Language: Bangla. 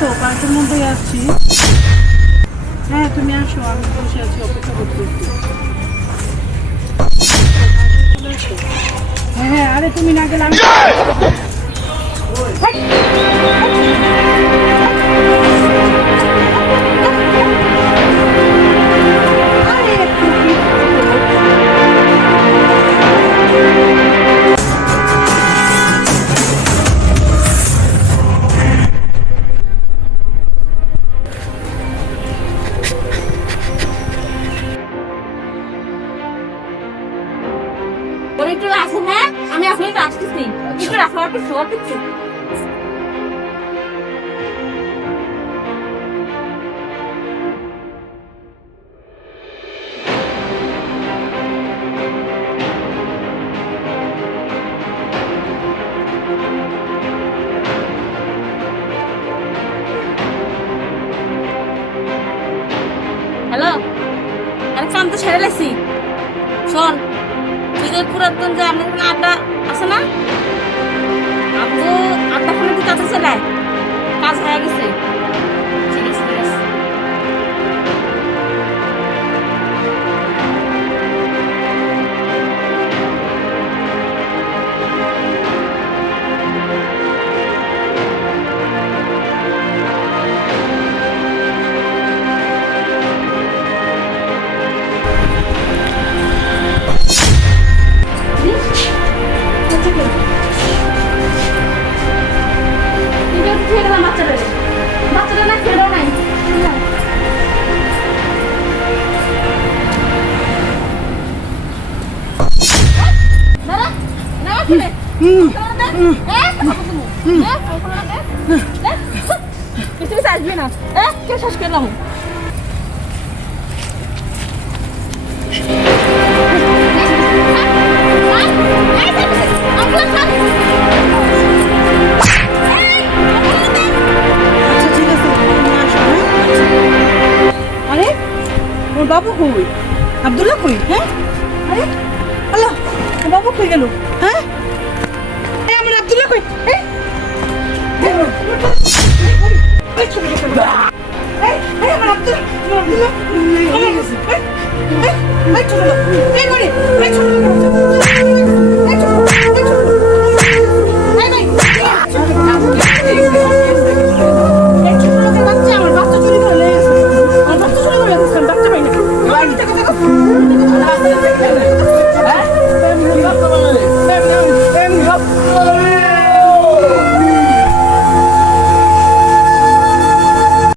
তো পার্কের মধ্যেই আসছি। হ্যাঁ তুমি আসো, আমি বসে আছি, অপেক্ষা করতেছি। হ্যাঁ হ্যাঁ, আরে তুমি না গেলে আমি একটু আসুন। হ্যাঁ আমি আসলে একটু আসতেছি, একটু রাখো, একটু শোয়া দিচ্ছি। হ্যালো, আরে কাম তো সেরে লেছি। শোন, তুই যে পুরাতন যে আমাদের এখানে আড্ডা আছে না, আপু আড্ডা খানে তুই কাছে চলে আয়, কাজ হয়ে গেছে। ঠিক আছে ঠিক আছে। বাচ্চাটা না ছেড়েও নাই। কিছু আসবি না, কে শেষ করলাম। আচ্ছা ঠিক আছে, তুমি আসো। হ্যাঁ আরে ওর বাবু কই, আব্দুল্লাহ কই? হ্যাঁ আরে আল্লাহ, ওর বাবু কই গেল?